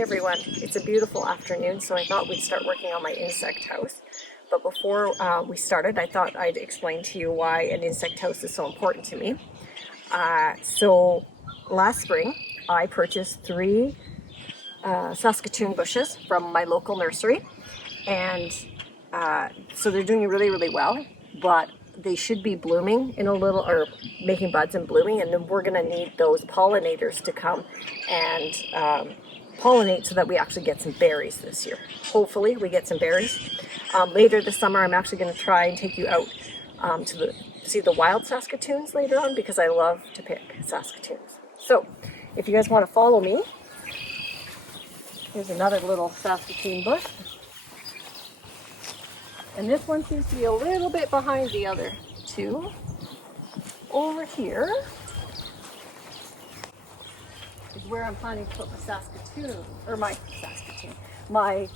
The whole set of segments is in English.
Hey everyone, it's a beautiful afternoon, so I thought we'd start working on my insect house. But before we started, I thought I'd explain to you why an insect house is so important to me. So last spring, I purchased 3 Saskatoon bushes from my local nursery, and so they're doing really, really well, but they should be blooming in a little, or making buds and blooming, and then we're going to need those pollinators to come and pollinate so that we actually get some berries this year. Hopefully we get some berries. Later this summer I'm actually going to try and take you out to see the wild Saskatoons later on, because I love to pick Saskatoons. So if you guys want to follow me, here's another little Saskatoon bush. And this one seems to be a little bit behind the other 2. Over here is where I'm planning to put my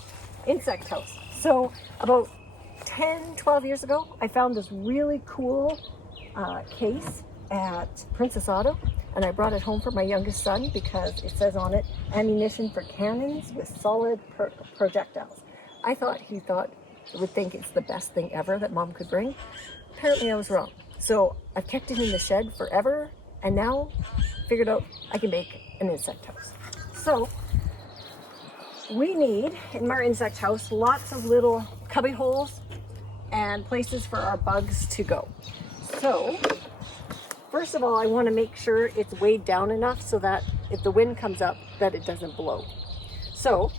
insect house. So about 10-12 years ago, I found this really cool case at Princess Auto, and I brought it home for my youngest son because it says on it, ammunition for cannons with solid projectiles. I thought he would think it's the best thing ever that Mom could bring. Apparently I was wrong. So I've kept it in the shed forever, and now figured out I can make an insect house. So we need, in our insect house, lots of little cubby holes and places for our bugs to go. So first of all, I want to make sure it's weighed down enough so that if the wind comes up, that it doesn't blow. So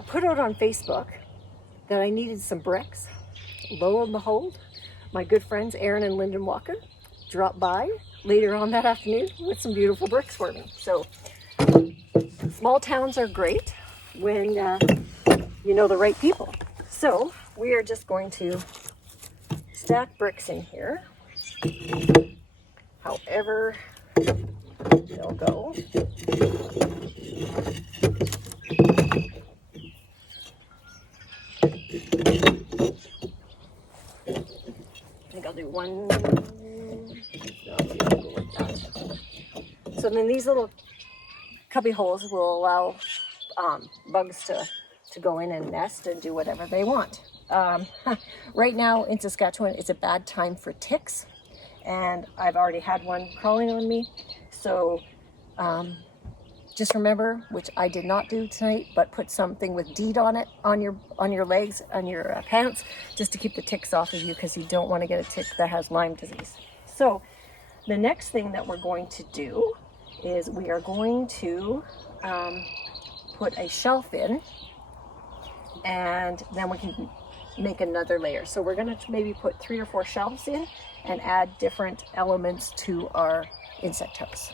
I put out on Facebook that I needed some bricks. Lo and behold, my good friends Aaron and Lyndon Walker dropped by later on that afternoon with some beautiful bricks for me. So small towns are great when you know the right people. So we are just going to stack bricks in here, however they'll go. I think I'll do one. No, I'll go like that. So then these little cubby holes will allow bugs to go in and nest and do whatever they want. Right now in Saskatchewan, it's a bad time for ticks, and I've already had one crawling on me. So just remember, which I did not do tonight, but put something with DEET on it on your legs, on your pants, just to keep the ticks off of you, because you don't want to get a tick that has Lyme disease. So the next thing that we're going to do is we are going to put a shelf in, and then we can make another layer. So we're going to maybe put 3 or 4 shelves in and add different elements to our insect house.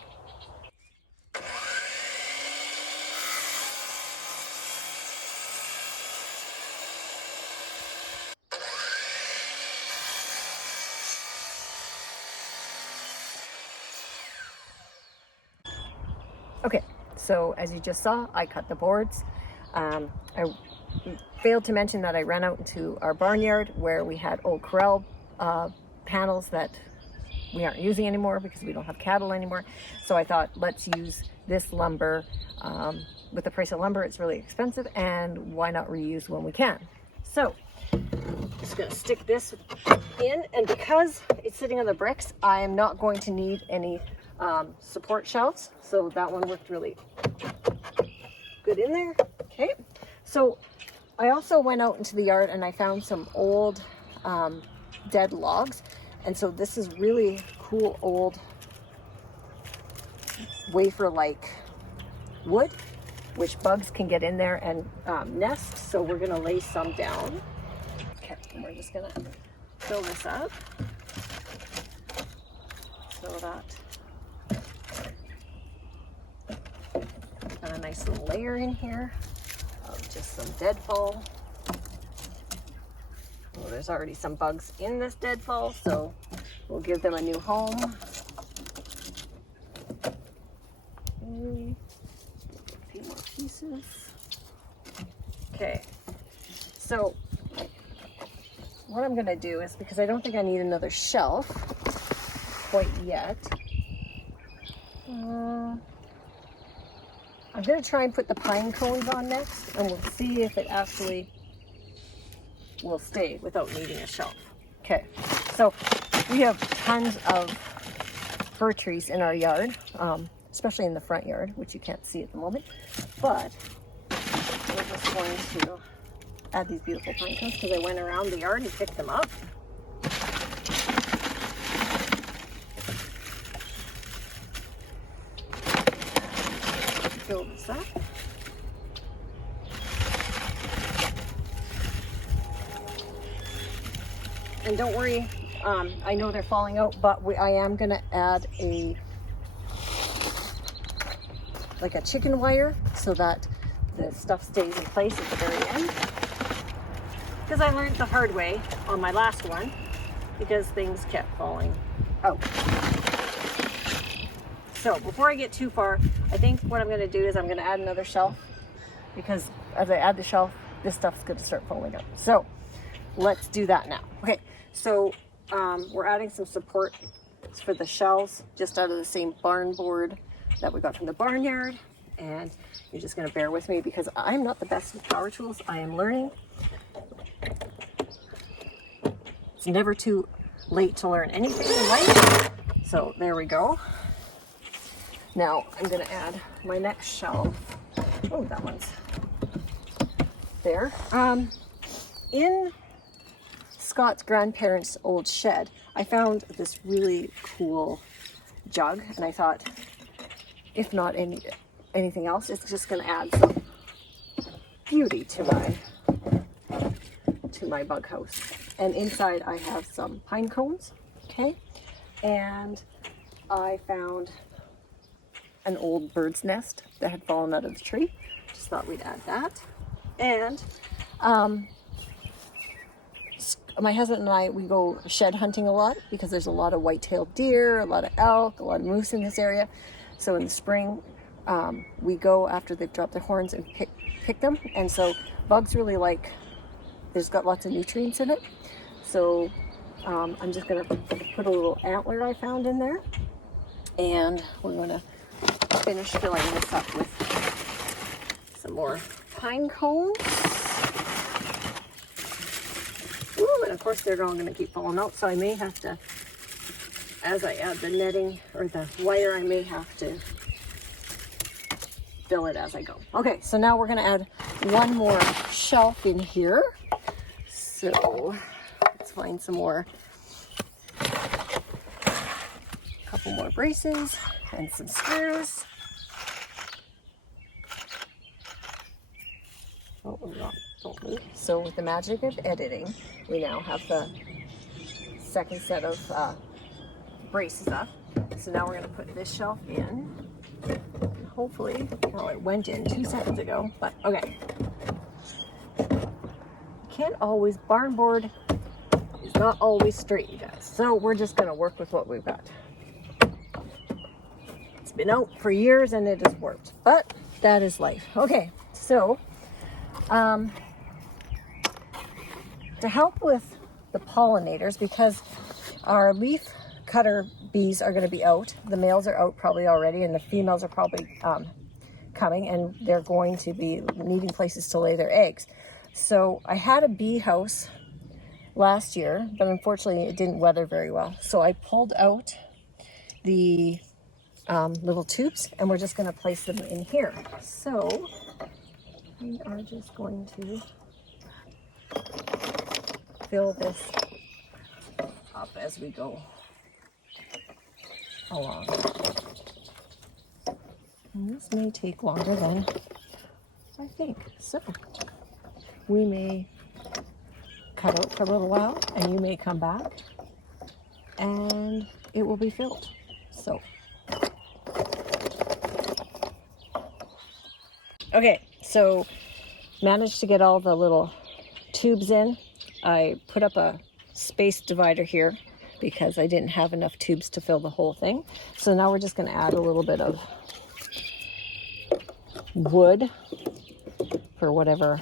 Okay, so as you just saw, I cut the boards. I failed to mention that I ran out into our barnyard where we had old corral panels that we aren't using anymore because we don't have cattle anymore. So I thought, let's use this lumber. With the price of lumber, it's really expensive, and why not reuse when we can? So just gonna stick this in, and because it's sitting on the bricks, I am not going to need any support shelves. So that one worked really good in there. Okay, so I also went out into the yard and I found some old dead logs, and so this is really cool old wafer-like wood, which bugs can get in there and nest. So we're gonna lay some down. Okay, and we're just gonna fill this up so that got a nice little layer in here of just some deadfall. Well, there's already some bugs in this deadfall, so we'll give them a new home. Okay. A few more pieces. Okay, so what I'm gonna do is, because I don't think I need another shelf quite yet, I'm going to try and put the pine cones on next, and we'll see if it actually will stay without needing a shelf. Okay, so we have tons of fir trees in our yard, especially in the front yard, which you can't see at the moment, but we're just going to add these beautiful pine cones because I went around the yard and picked them up. Fill this up. And don't worry, I know they're falling out, but I am going to add like a chicken wire so that the stuff stays in place at the very end. Because I learned the hard way on my last one because things kept falling out. So before I get too far, I think what I'm going to do is I'm going to add another shelf, because as I add the shelf, this stuff's going to start falling out. So let's do that now. Okay, so we're adding some support for the shelves just out of the same barn board that we got from the barnyard, and you're just going to bear with me because I'm not the best with power tools. I am learning. It's never too late to learn anything in life. So there we go. Now I'm going to add my next shelf. Oh, that one's there. In Scott's grandparents' old shed, I found this really cool jug, and I thought, if not anything else, it's just going to add some beauty to my bug house. And inside I have some pine cones, okay, and I found an old bird's nest that had fallen out of the tree. Just thought we'd add that. And my husband and I, we go shed hunting a lot because there's a lot of white-tailed deer, a lot of elk, a lot of moose in this area. So in the spring, we go after they've dropped their horns and pick them. And so bugs really like, there's got lots of nutrients in it. So I'm just gonna put a little antler I found in there. And we're gonna finish filling this up with some more pine cones. Ooh, and of course they're all gonna keep falling out, so I may have to, as I add the netting or the wire, I may have to fill it as I go. Okay, so now we're gonna add one more shelf in here. So let's find some more, a couple more braces and some screws. Oh, don't move. So with the magic of editing, we now have the second set of braces up. So now we're going to put this shelf in. Hopefully, well, it went in 2 seconds ago, but okay. Can't always, barn board is not always straight, you guys. So we're just going to work with what we've got. It's been out for years and it has worked, but that is life. Okay, so to help with the pollinators, because our leaf cutter bees are going to be out, the males are out probably already, and the females are probably coming, and they're going to be needing places to lay their eggs. So I had a bee house last year, but unfortunately it didn't weather very well. So I pulled out the little tubes, and we're just going to place them in here. So we are just going to fill this up as we go along. And this may take longer than I think. So we may cut out for a little while, and you may come back and it will be filled. So okay, so managed to get all the little tubes in. I put up a space divider here because I didn't have enough tubes to fill the whole thing. So now we're just going to add a little bit of wood for whatever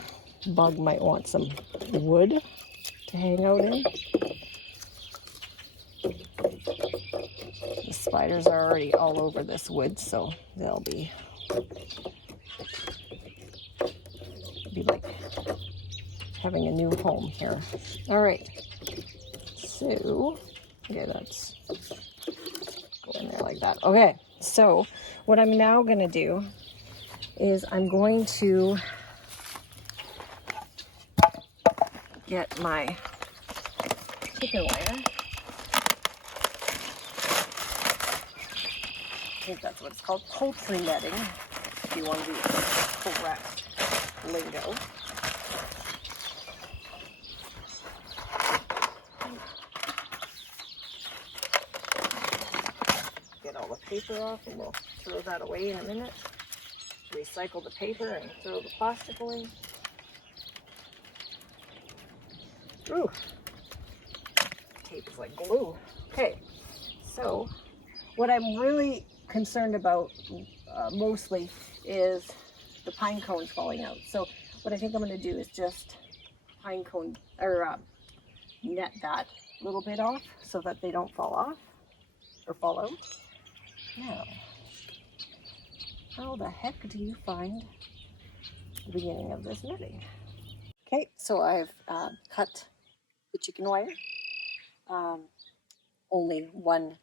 bug might want some wood to hang out in. The spiders are already all over this wood, so they'll be be like having a new home here. All right, so, okay, that's go in there like that. Okay, so what I'm now gonna do is I'm going to get my chicken wire. I think that's what it's called, poultry netting, if you want to use the correct lingo. Get all the paper off and we'll throw that away in a minute. Recycle the paper and throw the plastic away. Ooh, tape is like glue. Okay, so what I'm really concerned about mostly is the pine cones falling out. So what I think I'm going to do is just pine cone or net that little bit off so that they don't fall off or fall out. Now, how the heck do you find the beginning of this netting? Okay, so I've cut the chicken wire. Only one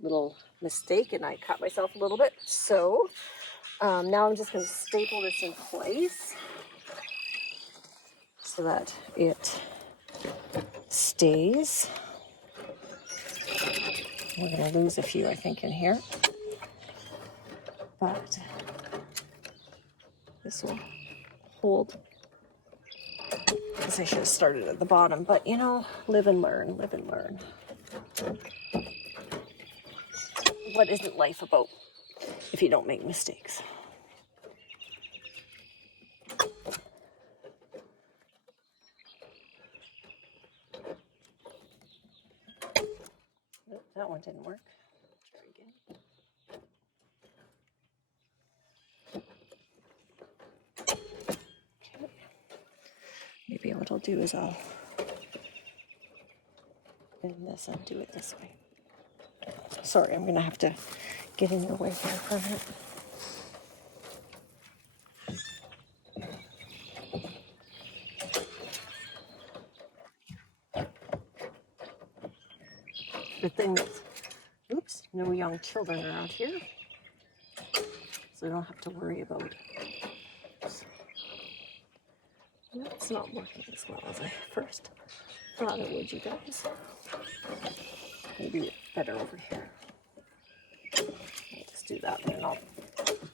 little mistake and I cut myself a little bit. So now I'm just going to staple this in place so that it stays. We're going to lose a few, I think, in here. But this will hold. I guess I should have started at the bottom, but you know, live and learn, live and learn. What isn't life about if you don't make mistakes? Nope, that one didn't work. Try again. Okay. Maybe what I'll do is I'll bend this and do it this way. Sorry, I'm going to have to get in your way here for a minute. Good thing that, oops, no young children around here, so I don't have to worry about. That's not working as well as I first thought it would, you guys. Maybe better over here. I'll just do that and then I'll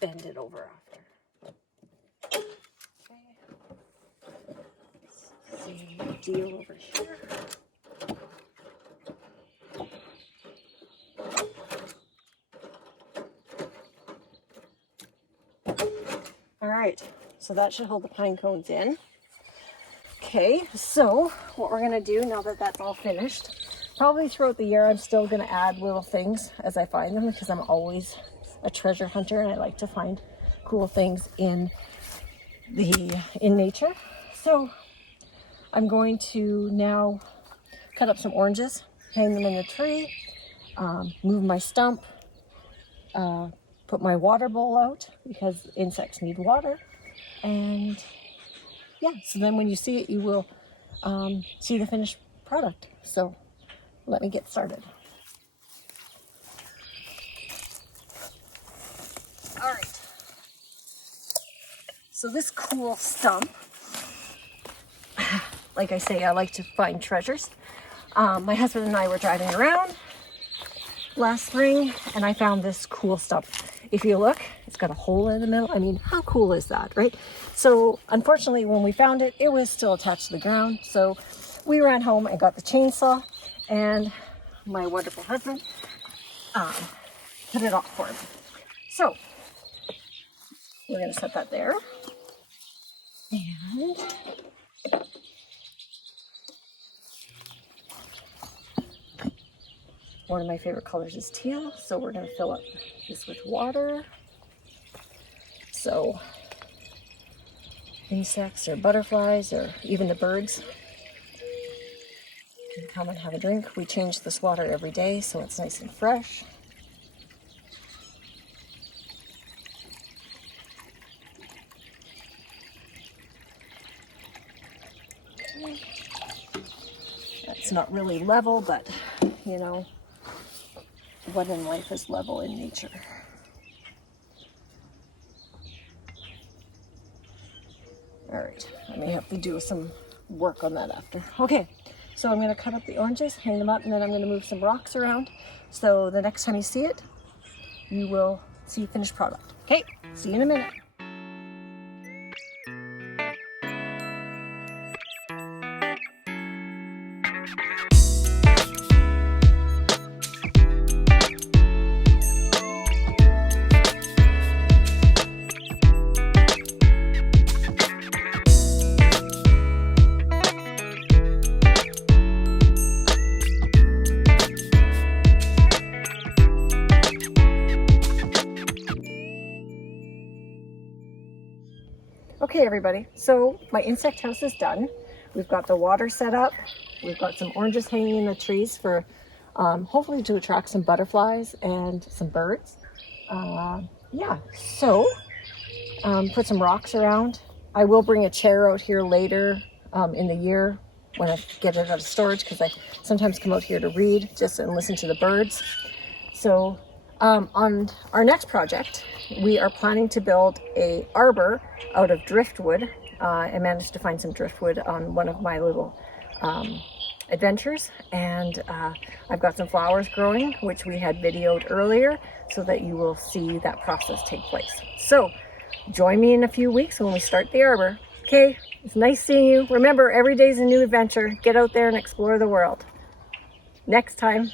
bend it over after. Okay. Same deal over here. All right, so that should hold the pine cones in. Okay, so what we're gonna do now that that's all finished, probably throughout the year I'm still gonna add little things as I find them because I'm always a treasure hunter and I like to find cool things in nature. So I'm going to now cut up some oranges, hang them in the tree, move my stump, put my water bowl out because insects need water, and yeah, so then when you see it, you will see the finished product. So let me get started. All right. So this cool stump, like I say, I like to find treasures. My husband and I were driving around last spring and I found this cool stump. If you look, it's got a hole in the middle. I mean, how cool is that, right? So unfortunately, when we found it, it was still attached to the ground. So we ran home and got the chainsaw and my wonderful husband cut it off for him. So we're gonna set that there. And one of my favorite colors is teal, so we're gonna fill up this with water. So insects or butterflies or even the birds can come and have a drink. We change this water every day so it's nice and fresh. It's not really level, but you know, what in life is level in nature? All right, I may have to do some work on that after. Okay, so I'm going to cut up the oranges, hang them up, and then I'm going to move some rocks around. So the next time you see it, you will see finished product. Okay, see you in a minute. Okay everybody, so my insect house is done. We've got the water set up. We've got some oranges hanging in the trees for hopefully to attract some butterflies and some birds. Yeah, so put some rocks around. I will bring a chair out here later in the year when I get it out of storage, because I sometimes come out here to read just and listen to the birds. So on our next project, we are planning to build a arbor out of driftwood. I managed to find some driftwood on one of my little adventures, and I've got some flowers growing, which we had videoed earlier, so that you will see that process take place. So join me in a few weeks when we start the arbor. Okay, it's nice seeing you. Remember, every day's a new adventure. Get out there and explore the world. Next time.